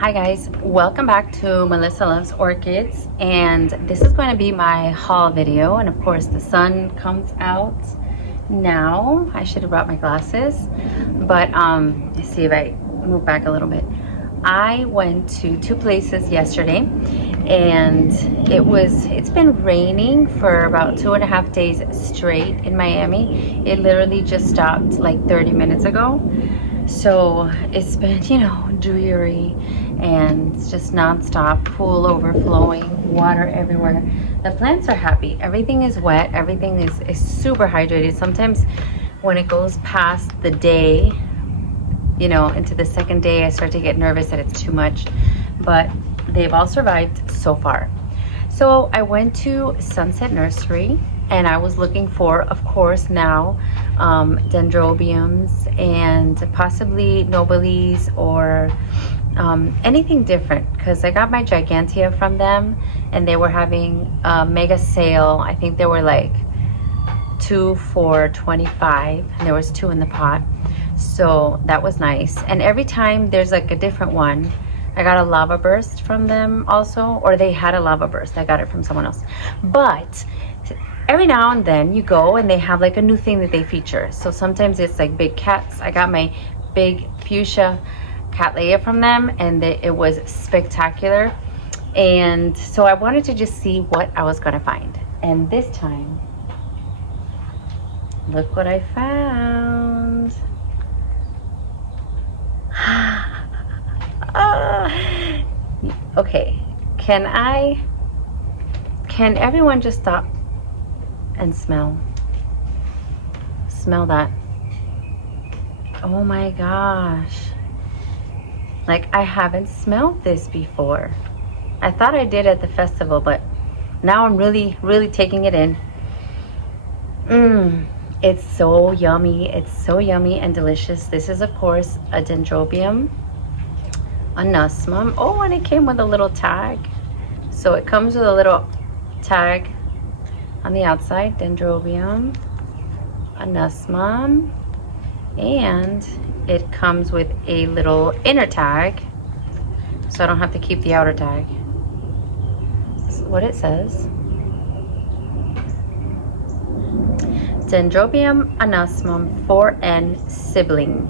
Hi guys, welcome back to Melissa Loves Orchids, and this is going to be my haul video. And of course the sun comes out now. I should have brought my glasses, but let's see if I move back a little bit. I went to two places yesterday, and it's been raining for about 2.5 days straight in Miami. It literally just stopped like 30 minutes ago. So it's been, dreary, and it's just nonstop, pool overflowing, water everywhere. The plants are happy. Everything is wet. Everything is super hydrated. Sometimes when it goes past the day, into the second day, I start to get nervous that it's too much. But they've all survived so far. So I went to Sunset Nursery, and I was looking for, of course, now dendrobiums and possibly nobiles or anything different, because I got my gigantea from them and they were having a mega sale. I think they were like 2 for $25, and there was 2 in the pot, so that was nice. And every time there's like a different one. I got a lava burst from them also, or they had a lava burst. I got it from someone else. But every now and then you go and they have like a new thing that they feature. So sometimes it's like big cats. I got my big fuchsia cattleya from them, and it was spectacular. And so I wanted to just see what I was gonna find. And this time, look what I found. Okay, can everyone just stop and smell that? Oh my gosh, like I haven't smelled this before. I thought I did at the festival, but now I'm really taking it in. It's so yummy. It's so yummy and delicious. This is of course a dendrobium, a nusmum. Oh, and it came with a little tag. So it comes with a little tag on the outside, dendrobium, a nusmum, and it comes with a little inner tag, so I don't have to keep the outer tag. That's what it says. Dendrobium anasmum 4N sibling.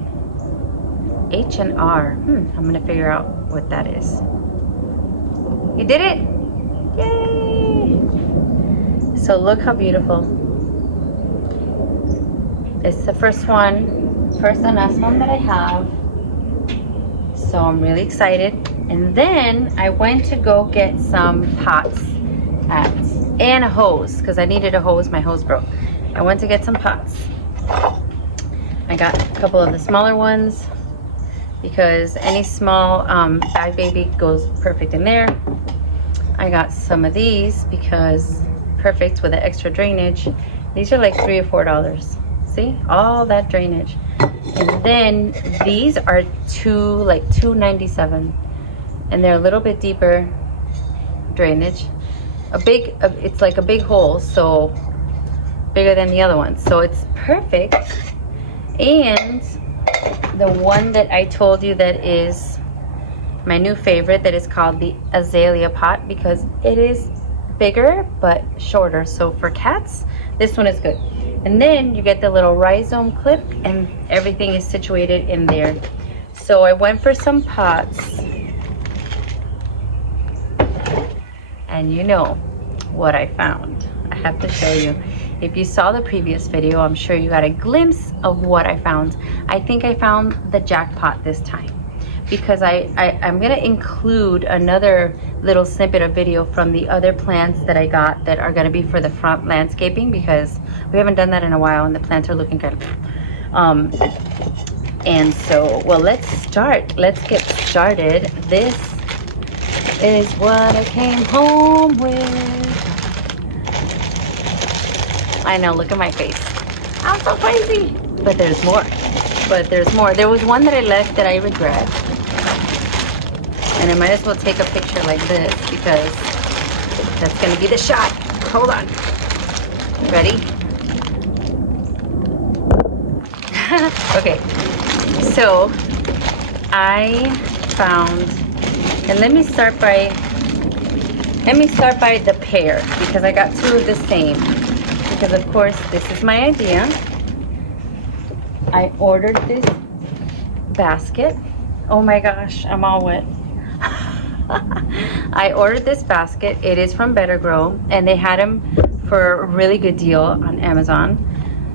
H and R. I'm gonna figure out what that is. You did it! Yay! So look how beautiful. It's the first anasmum that I have. So I'm really excited. And then I went to go get some pots and a hose, because I needed a hose. My hose broke. I went to get some pots. I got a couple of the smaller ones, because any small bag baby goes perfect in there. I got some of these because perfect with the extra drainage. These are like $3 or $4. See, all that drainage. And then these are $2.97, and they're a little bit deeper drainage. It's like a big hole, so bigger than the other ones, so it's perfect. And the one that I told you that is my new favorite, that is called the azalea pot, because it is bigger but shorter. So for cats, this one is good. And then you get the little rhizome clip, and everything is situated in there. So I went for some pots, and you know what I found. I have to show you. If you saw the previous video, I'm sure you got a glimpse of what I found. I think I found the jackpot this time, because I'm gonna include another little snippet of video from the other plants that I got that are gonna be for the front landscaping, because we haven't done that in a while and the plants are looking good. And so, well, let's get started. This is what I came home with. I know, look at my face. I'm so crazy. But there's more. There was one that I left that I regret. And I might as well take a picture like this, because that's gonna be the shot. Hold on. Ready? Okay. So I found And let me start by the pair, because I got two of the same. Because of course this is my idea. I ordered this basket. Oh my gosh, I'm all wet. I ordered this basket. It is from Better Grow, and they had them for a really good deal on Amazon.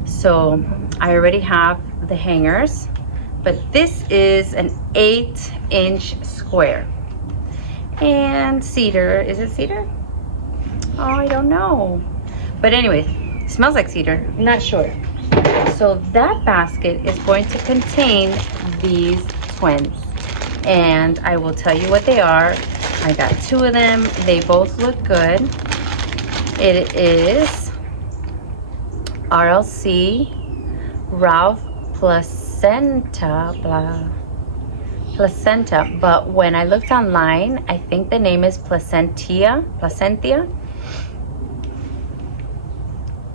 So I already have the hangers, but this is an 8-inch square. And cedar, is it cedar? Oh, I don't know. But anyway, it smells like cedar, I'm not sure. So that basket is going to contain these twins. And I will tell you what they are. I got two of them. They both look good. It is RLC Ralph Placenta, but when I looked online, I think the name is Placentia.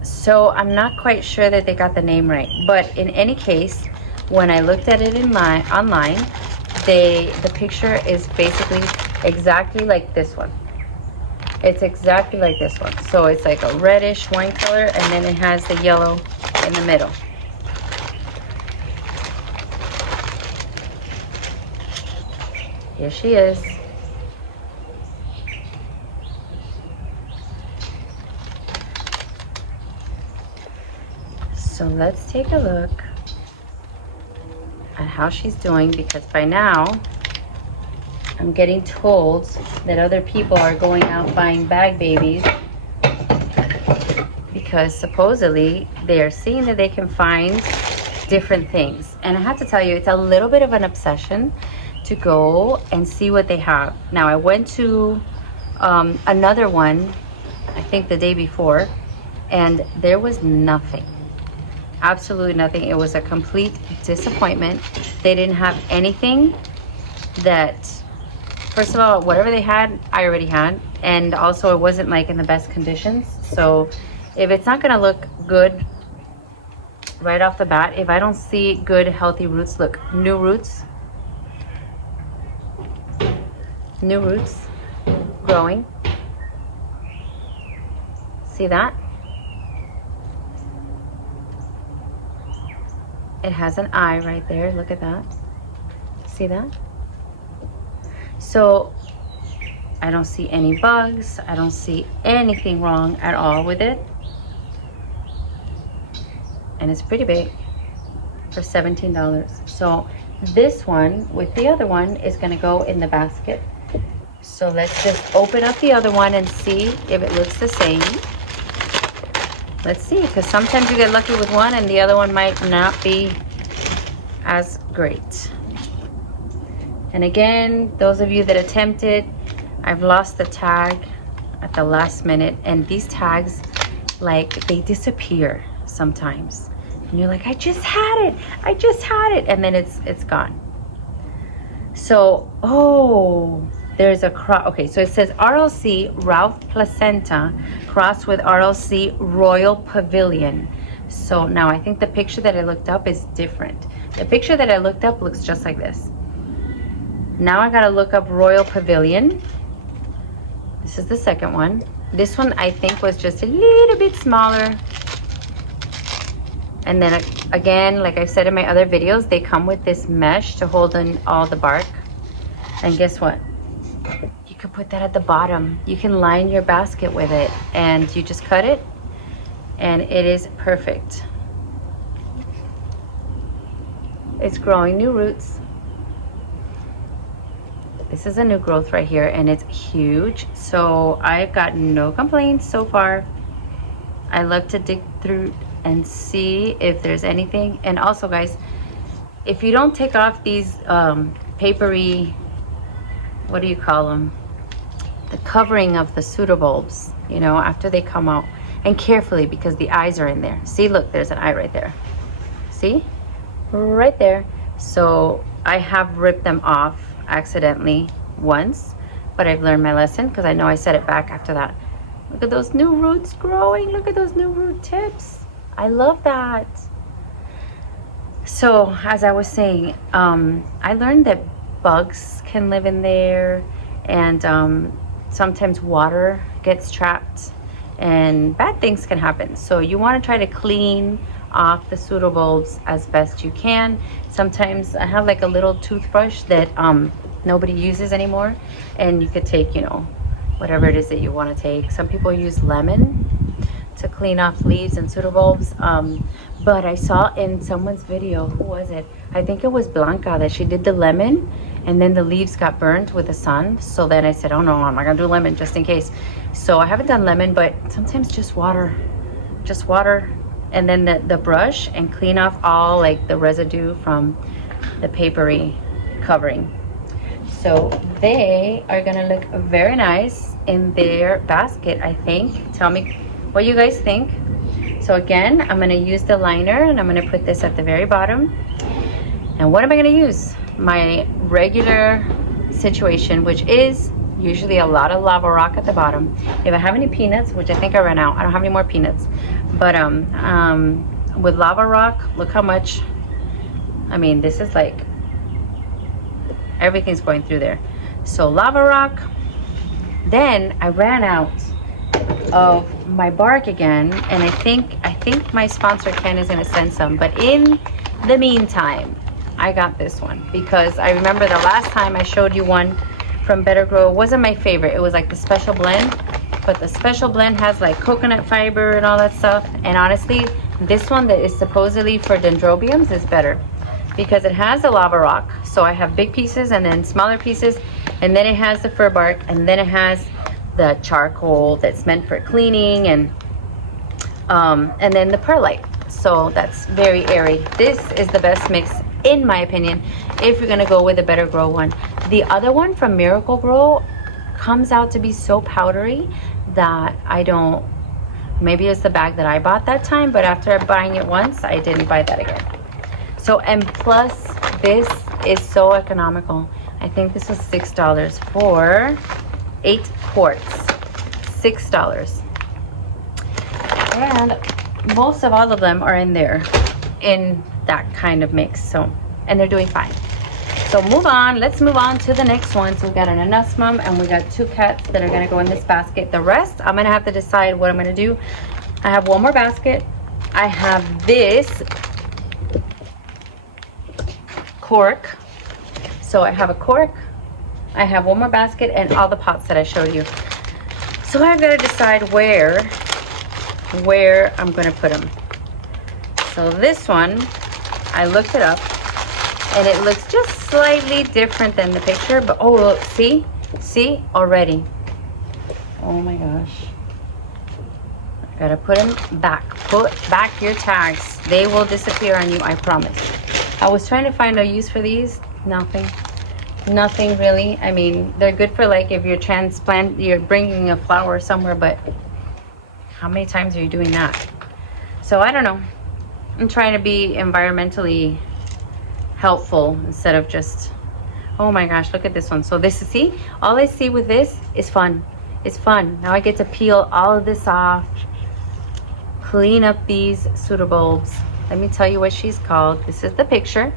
So I'm not quite sure that they got the name right, but in any case, when I looked at it online, the picture is basically exactly like this one. It's exactly like this one. So it's like a reddish wine color, and then it has the yellow in the middle. Here she is. So let's take a look at how she's doing, because by now I'm getting told that other people are going out buying bag babies because supposedly they are seeing that they can find different things. And I have to tell you, it's a little bit of an obsession to go and see what they have. Now I went to another one, I think the day before, and there was nothing. Absolutely nothing. It was a complete disappointment. They didn't have anything that, first of all, whatever they had, I already had. And also it wasn't like in the best conditions. So if it's not gonna look good right off the bat, if I don't see good healthy roots, look, new roots growing. See that? It has an eye right there. Look at that. See that? So I don't see any bugs. I don't see anything wrong at all with it. And it's pretty big for $17. So this one with the other one is gonna go in the basket. So let's just open up the other one and see if it looks the same. Let's see, because sometimes you get lucky with one and the other one might not be as great. And again, those of you that attempted, I've lost the tag at the last minute, and these tags, like, they disappear sometimes. And you're like, I just had it, and then it's gone. So, oh, there's a cross. Okay, so it says RLC Ralph Placenta crossed with RLC Royal Pavilion. So now I think the picture that I looked up is different. The picture that I looked up looks just like this. Now I gotta look up Royal Pavilion. This is the second one. This one I think was just a little bit smaller. And then again, like I said in my other videos, they come with this mesh to hold in all the bark. And guess what? You can put that at the bottom. You can line your basket with it, and you just cut it, and it is perfect. It's growing new roots. This is a new growth right here, and it's huge. So I've got no complaints so far. I love to dig through and see if there's anything. And also, guys, if you don't take off these papery, what do you call them? The covering of the pseudobulbs, you know, after they come out, and carefully, because the eyes are in there. See, look, there's an eye right there. See? Right there. So I have ripped them off accidentally once, but I've learned my lesson because I know I set it back after that. Look at those new roots growing. Look at those new root tips. I love that. So as I was saying, I learned that bugs can live in there, and sometimes water gets trapped and bad things can happen. So you want to try to clean off the pseudobulbs as best you can. Sometimes I have like a little toothbrush that nobody uses anymore, and you could take, you know, whatever it is that you want to take. Some people use lemon to clean off leaves and pseudobulbs, but I saw in someone's video, who was it? I think it was Blanca, that she did the lemon and then the leaves got burned with the sun. So then I said, oh no, I'm not gonna do lemon just in case. So I haven't done lemon, but sometimes just water, and then the brush, and clean off all like the residue from the papery covering. So they are gonna look very nice in their basket, I think. Tell me what you guys think. So again, I'm gonna use the liner, and I'm gonna put this at the very bottom. And what am I gonna use? My regular situation, which is usually a lot of lava rock at the bottom. If I have any peanuts, which I think I ran out, I don't have any more peanuts, but with lava rock, look how much, I mean, this is like, everything's going through there. So lava rock. Then I ran out of my bark again, and I think my sponsor Ken is gonna send some, but in the meantime, I got this one because I remember the last time I showed you one from Better Grow. It wasn't my favorite. It was like the special blend, but the special blend has like coconut fiber and all that stuff. And honestly, this one that is supposedly for dendrobiums is better because it has the lava rock. So I have big pieces and then smaller pieces, and then it has the fir bark, and then it has the charcoal that's meant for cleaning, and then the perlite. So that's very airy. This is the best mix, in my opinion, if you're gonna go with a Better Grow one. The other one from Miracle Grow comes out to be so powdery that I don't, maybe it's the bag that I bought that time, but after buying it once, I didn't buy that again. So, and plus this is so economical. I think this was $6 for 8 quarts, $6. And most of all of them are in there in that kind of mix. So, and they're doing fine. So move on, let's move on to the next one. So we got an anosmum, and we got 2 cats that are gonna go in this basket. The rest, I'm gonna have to decide what I'm gonna do. I have one more basket. I have this cork. So I have a cork, I have one more basket, and all the pots that I showed you. So I've got to decide where I'm going to put them. So this one, I looked it up, and it looks just slightly different than the picture, but oh look, see already. Oh my gosh. I gotta put them back. Put back your tags. They will disappear on you, I promise. I was trying to find a use for these. Nothing really. I mean, they're good for like if you're bringing a flower somewhere, but how many times are you doing that? So I don't know. I'm trying to be environmentally helpful instead of just, oh my gosh, look at this one. So this is, see, all I see with this is fun. It's fun. Now I get to peel all of this off, clean up these pseudobulbs. Let me tell you what she's called. This is the picture.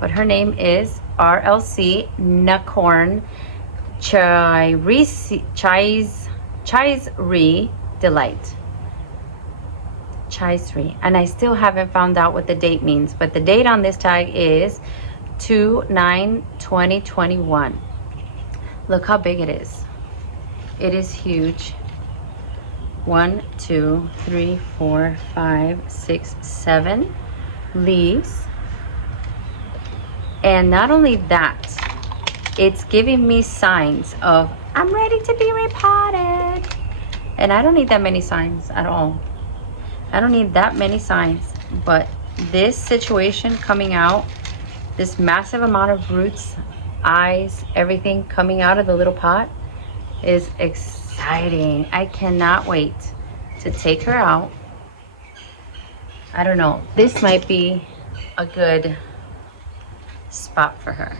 But her name is RLC Nacorn Chaisri Delight. Chaisri. And I still haven't found out what the date means, but the date on this tag is 2/9/2021. Look how big it is. It is huge. 1, 2, 3, 4, 5, 6, 7 leaves. And not only that, it's giving me signs of I'm ready to be repotted. And I don't need that many signs at all. I don't need that many signs. But this situation coming out, this massive amount of roots, eyes, everything coming out of the little pot is exciting. I cannot wait to take her out. I don't know. This might be a good spot for her.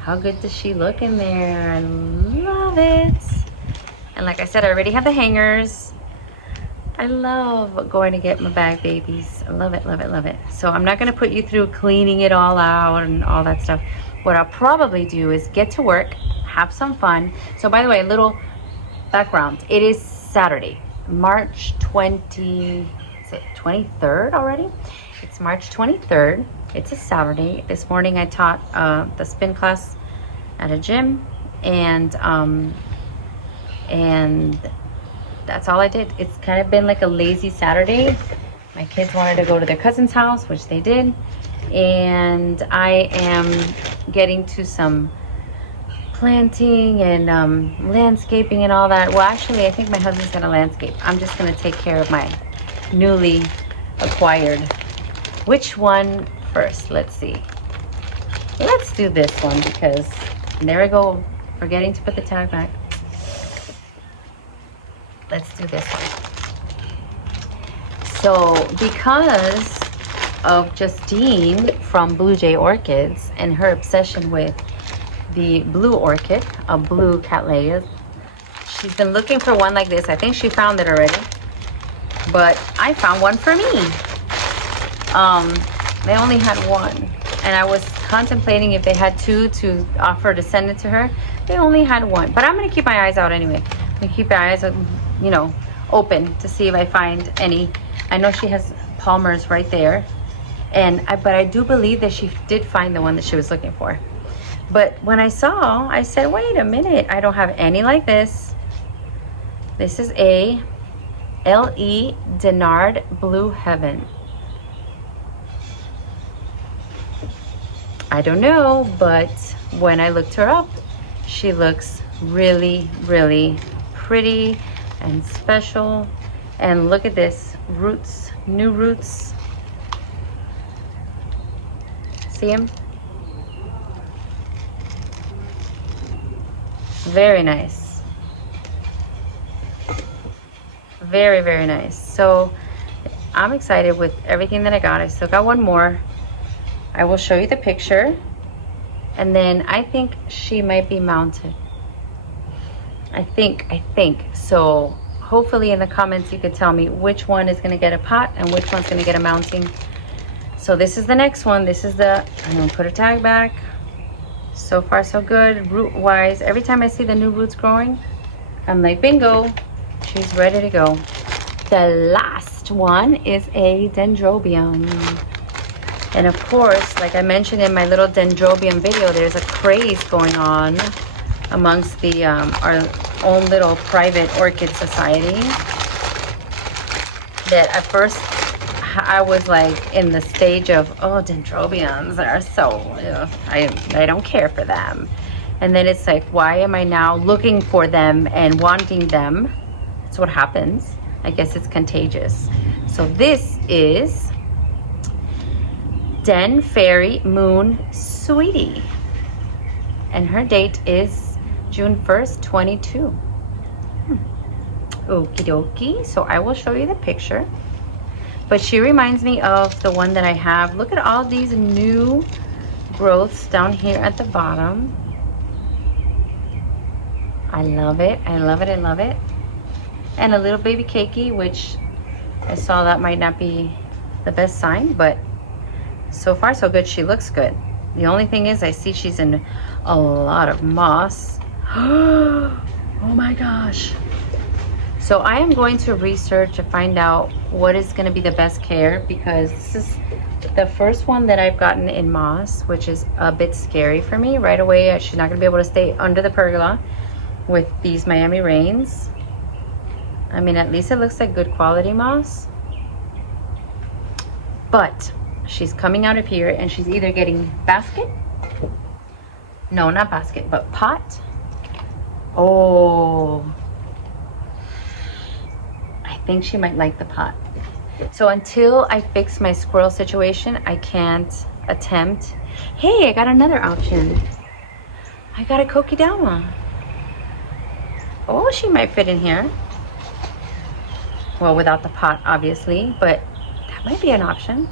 How good does she look in there? I love it. And like I said, I already have the hangers. I love going to get my bag babies. I love it, love it, love it. So I'm not going to put you through cleaning it all out and all that stuff. What I'll probably do is get to work, have some fun. So by the way, a little background. It is Saturday, March 23rd already? It's March 23rd. It's a Saturday. This morning I taught the spin class at a gym, and that's all I did. It's kind of been like a lazy Saturday. My kids wanted to go to their cousin's house, which they did, and I am getting to some planting and landscaping and all that. Well, actually, I think my husband's gonna landscape. I'm just gonna take care of my newly acquired. Which one first? Let's see. Let's do this one, because there I go, forgetting to put the tag back. Let's do this one. So because of Justine from Blue Jay Orchids and her obsession with the blue orchid, a blue cattleya, she's been looking for one like this. I think she found it already, but I found one for me. They only had one, and I was contemplating if they had two to offer to send it to her. They only had one, but I'm gonna keep my eyes out anyway. I'm gonna keep my eyes, you know, open to see if I find any. I know she has Palmer's right there, but I do believe that she did find the one that she was looking for. But when I saw, I said, wait a minute, I don't have any like this. This is a L.E. Denard Blue Heaven. I don't know, but when I looked her up, she looks really, really pretty and special. And look at this, roots, new roots. See them? Very nice. Very, very nice. So I'm excited with everything that I got. I still got one more. I will show you the picture, and then I think she might be mounted. I think. So hopefully in the comments you could tell me which one is gonna get a pot and which one's gonna get a mounting. So this is the next one. This is I'm gonna put a tag back. So far so good, root wise. Every time I see the new roots growing, I'm like, bingo, she's ready to go. The last one is a dendrobium. And of course, like I mentioned in my little dendrobium video, there's a craze going on amongst the our own little private orchid society. That at first I was like in the stage of, oh, dendrobiums are so, I don't care for them. And then it's like, why am I now looking for them and wanting them? That's what happens. I guess it's contagious. So this is Den Fairy Moon Sweetie, and her date is June 1st, 22. Okie dokie. So I will show you the picture, but she reminds me of the one that I have. Look at all these new growths down here at the bottom. I love it. I love it. I love it. And a little baby cakey, which I saw that might not be the best sign, but so far so good. She looks good. The only thing is I see she's in a lot of moss. Oh my gosh. So I am going to research to find out what is going to be the best care, because this is the first one that I've gotten in moss, which is a bit scary for me. Right away, she's not going to be able to stay under the pergola with these Miami rains. I mean, at least it looks like good quality moss. But she's coming out of here and she's either getting basket. No, not basket, but pot. Oh, I think she might like the pot. So until I fix my squirrel situation, I can't attempt. Hey, I got another option. I got a Kokedama. Oh, she might fit in here. Well, without the pot, obviously, but that might be an option.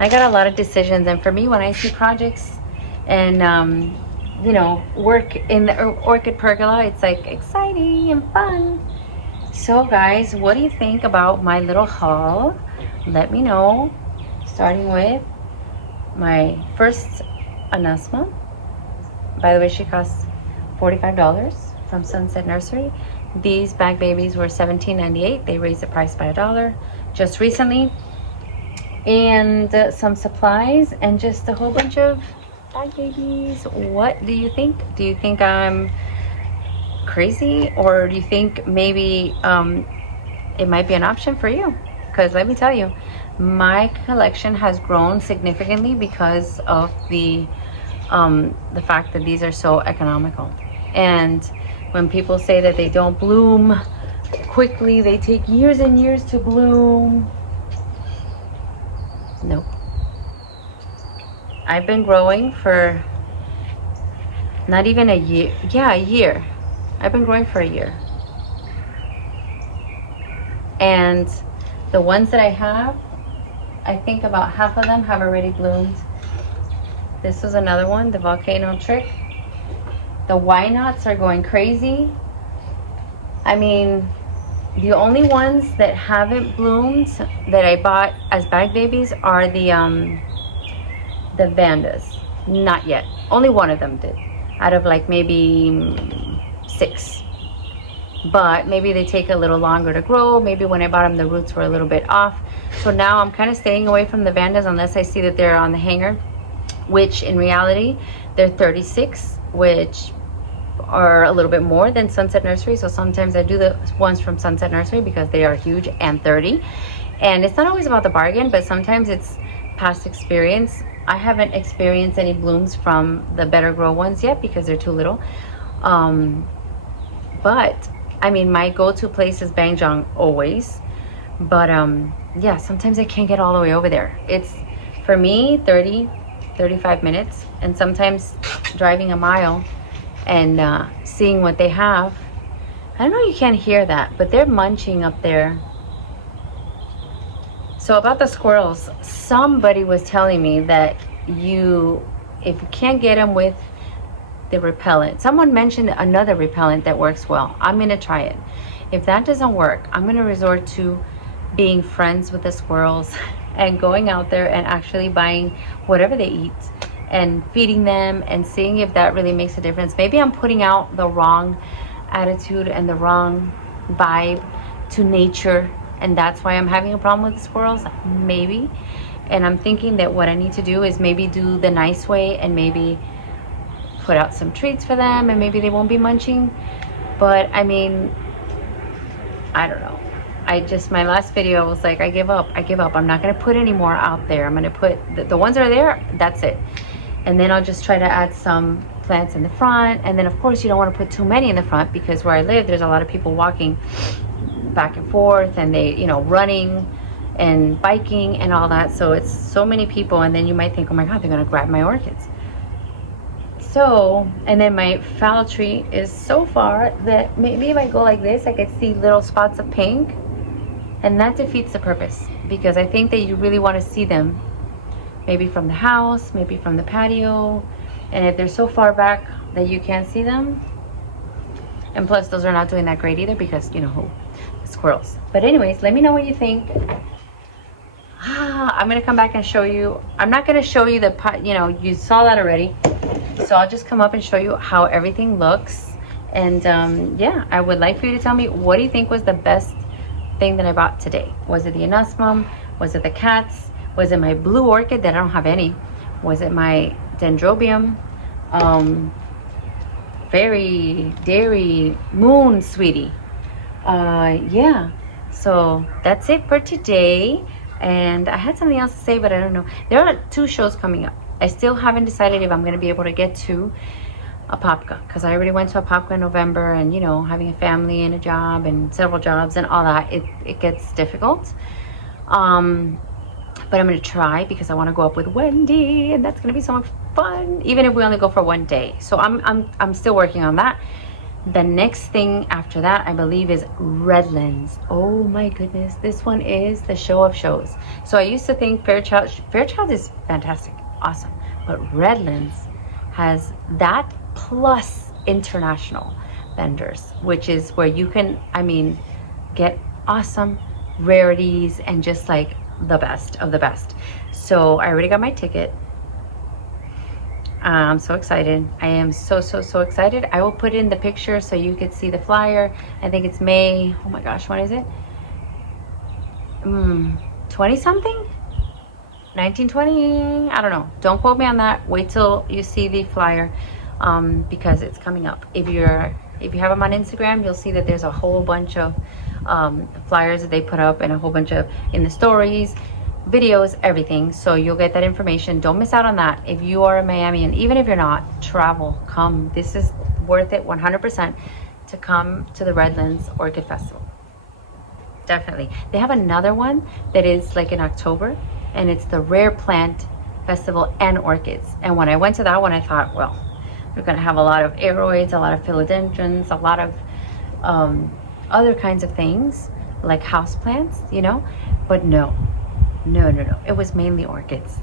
I got a lot of decisions, and for me, when I see projects and you know, work in the orchid pergola, it's like exciting and fun. So guys, what do you think about my little haul? Let me know. Starting with my first anasma. By the way, she costs $45 from Sunset Nursery. These bag babies were $17.98. They raised the price by $1 just recently. And some supplies and just a whole bunch of bag babies. What do you think? Do you think I'm crazy, or do you think maybe it might be an option for you? Because let me tell you, my collection has grown significantly because of the fact that these are so economical. And when people say that they don't bloom quickly, they take years and years to bloom. Nope. I've been growing for not even a year. Yeah, a year. I've been growing for a year. And the ones that I have, I think about half of them have already bloomed. This was another one, the volcano trick. The why nots are going crazy. I mean, the only ones that haven't bloomed that I bought as bag babies are the Vandas. Not yet. Only one of them did, out of like maybe 6. But maybe they take a little longer to grow. Maybe when I bought them, the roots were a little bit off. So now I'm kind of staying away from the Vandas unless I see that they're on the hanger, which in reality, they're 36, which are a little bit more than Sunset Nursery. So sometimes I do the ones from Sunset Nursery because they are huge and 30. And it's not always about the bargain, but sometimes it's past experience. I haven't experienced any blooms from the Better Grow ones yet because they're too little. But I mean, my go-to place is Bangjong always. But yeah, sometimes I can't get all the way over there. It's, for me, 35 minutes. And sometimes driving a mile and seeing what they have. I don't know, you can't hear that, but they're munching up there. So about the squirrels, somebody was telling me that if you can't get them with the repellent, someone mentioned another repellent that works well. I'm gonna try it. If that doesn't work, I'm gonna resort to being friends with the squirrels and going out there and actually buying whatever they eat and feeding them and seeing if that really makes a difference. Maybe I'm putting out the wrong attitude and the wrong vibe to nature, and that's why I'm having a problem with the squirrels, maybe. And I'm thinking that what I need to do is maybe do the nice way and maybe put out some treats for them, and maybe they won't be munching. But I mean, I don't know. My last video was like, I give up. I'm not gonna put any more out there. I'm gonna put the ones that are there, that's it. And then I'll just try to add some plants in the front. And then of course you don't want to put too many in the front, because where I live, there's a lot of people walking back and forth, and they, running and biking and all that. So it's so many people, and then you might think, oh my God, they're gonna grab my orchids. So, and then my fallow tree is so far that maybe if I go like this, I could see little spots of pink, and that defeats the purpose, because I think that you really want to see them maybe from the house, maybe from the patio. And if they're so far back that you can't see them, and plus those are not doing that great either, because you know who, squirrels. But anyways, let me know what you think. I'm gonna come back and show you. I'm not gonna show you the pot, you saw that already. So I'll just come up and show you how everything looks. And yeah, I would like for you to tell me, what do you think was the best thing that I bought today? Was it the anasmum? Was it the cats? Was it my blue orchid that I don't have any? Was it my dendrobium? Very dairy moon sweetie. Yeah, so that's it for today. And I had something else to say, but I don't know. There are 2 shows coming up. I still haven't decided if I'm going to be able to get to Apopka, because I already went to Apopka in November, and having a family and a job and several jobs and all that, it gets difficult. But I'm going to try, because I want to go up with Wendy, and that's going to be so much fun, even if we only go for 1 day. So I'm still working on that. The next thing after that, I believe, is Redlands. Oh my goodness, this one is the show of shows. So I used to think Fairchild is fantastic, awesome, but Redlands has that plus international vendors, which is where you can, get awesome rarities and just like the best of the best. So I already got my ticket. I'm so excited. I am so excited. I will put in the picture so you could see the flyer. I think it's May, oh my gosh, when is it? 20 something? 1920, I don't know. Don't quote me on that. Wait till you see the flyer, because it's coming up. If you have them on Instagram, you'll see that there's a whole bunch of flyers that they put up, and a whole bunch of in the stories, videos, everything. So you'll get that information. Don't miss out on that. If you are in Miami, and even if you're not, travel, come. This is worth it 100% to come to the Redlands Orchid Festival. Definitely. They have another one that is like in October, and it's the Rare Plant Festival and Orchids. And when I went to that one, I thought, well, we're gonna have a lot of aeroids, a lot of philodendrons, a lot of other kinds of things like houseplants, you know. But no, it was mainly orchids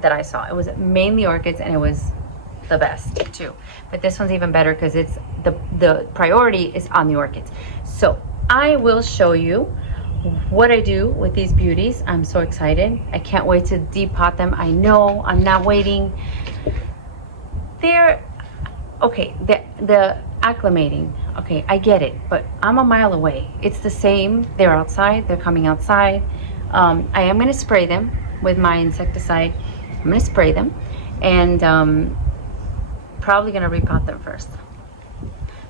that I saw. It was mainly orchids, and it was the best too. But this one's even better because it's the priority is on the orchids. So I will show you what I do with these beauties. I'm so excited. I can't wait to depot them. I know I'm not waiting. They're okay, the acclimating, okay, I get it, but I'm a mile away. It's the same. They're outside, they're coming outside. I am going to spray them with my insecticide. I'm going to spray them, and probably going to repot them first.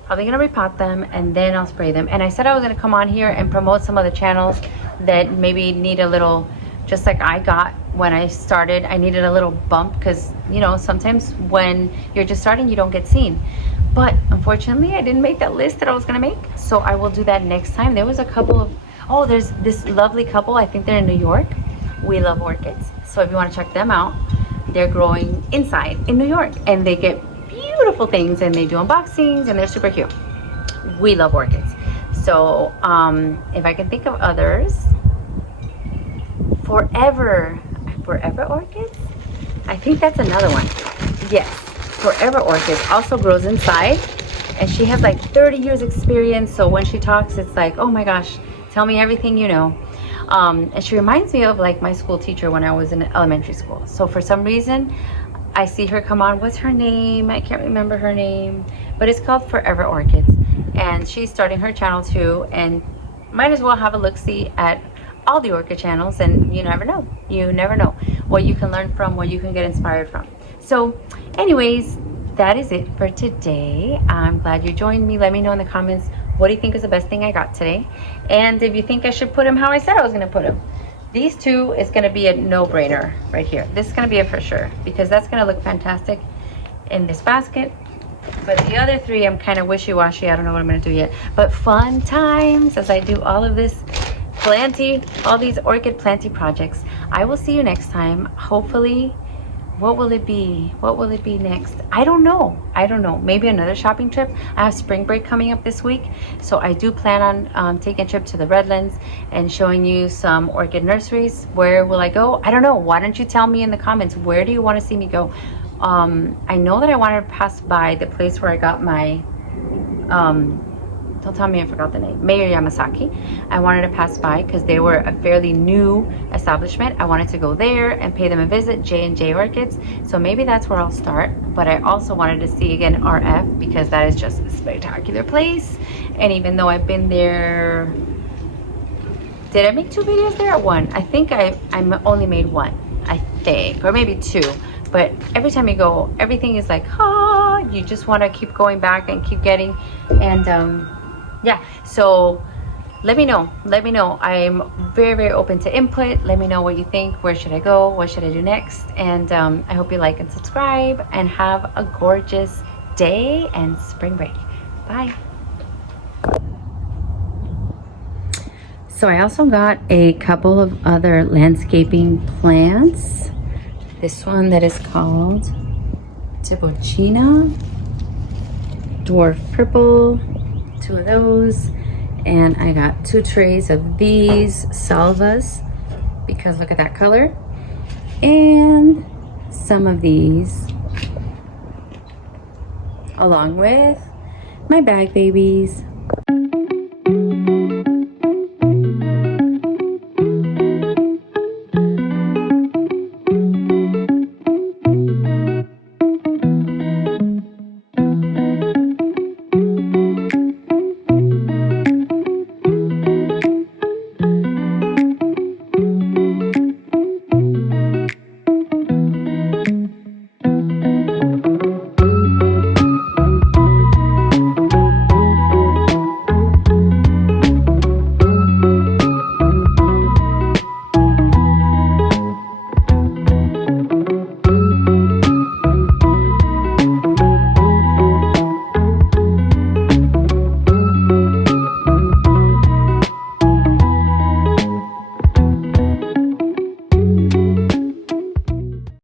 Probably going to repot them, and then I'll spray them. And I said I was going to come on here and promote some of the channels that maybe need a little, just like I got when I started. I needed a little bump because, you know, sometimes when you're just starting, you don't get seen. But unfortunately, I didn't make that list that I was going to make. So I will do that next time. There was a couple of, oh, there's this lovely couple. I think they're in New York. We Love Orchids. So if you want to check them out, they're growing inside in New York, and they get beautiful things, and they do unboxings, and they're super cute. We Love Orchids. So if I can think of others, Forever Orchids, I think that's another one. Yes, Forever Orchids also grows inside, and she has like 30 years experience. So when she talks, it's like, oh my gosh, tell me everything you know. And she reminds me of like my school teacher when I was in elementary school. So for some reason, I see her come on. What's her name? I can't remember her name, but it's called Forever Orchids, and she's starting her channel too. And might as well have a look-see at all the orchid channels, and you never know what you can learn from, what you can get inspired from. So anyways, that is it for today. I'm glad you joined me. Let me know in the comments, what do you think is the best thing I got today, and if you think I should put them how I said I was going to put them. These two is going to be a no-brainer right here. This is going to be a for sure, because that's going to look fantastic in this basket. But the other three, I'm kind of wishy-washy. I don't know what I'm going to do yet. But fun times as I do all of this all these orchid planty projects. I will see you next time. Hopefully, what will it be? What will it be next? I don't know. Maybe another shopping trip. I have spring break coming up this week, so I do plan on taking a trip to the Redlands and showing you some orchid nurseries. Where will I go? I don't know. Why don't you tell me in the comments, where do you want to see me go? I know that I wanted to pass by the place where I got my don't tell me I forgot the name, Mayor Yamasaki. I wanted to pass by because they were a fairly new establishment. I wanted to go there and pay them a visit, J&J Orchids. So maybe that's where I'll start. But I also wanted to see again RF, because that is just a spectacular place. And even though I've been there, did I make 2 videos there or 1? I think I only made 1, I think, or maybe 2. But every time you go, everything is like, you just want to keep going back and keep getting. And yeah, so let me know. I'm very open to input. Let me know what you think. Where should I go? What should I do next? And I hope you like and subscribe, and have a gorgeous day and spring break. Bye. So I also got a couple of other landscaping plants. This one that is called Tibochina, Dwarf Purple, 2 of those, and I got 2 trays of these salvas, because look at that color, and some of these, along with my bag babies.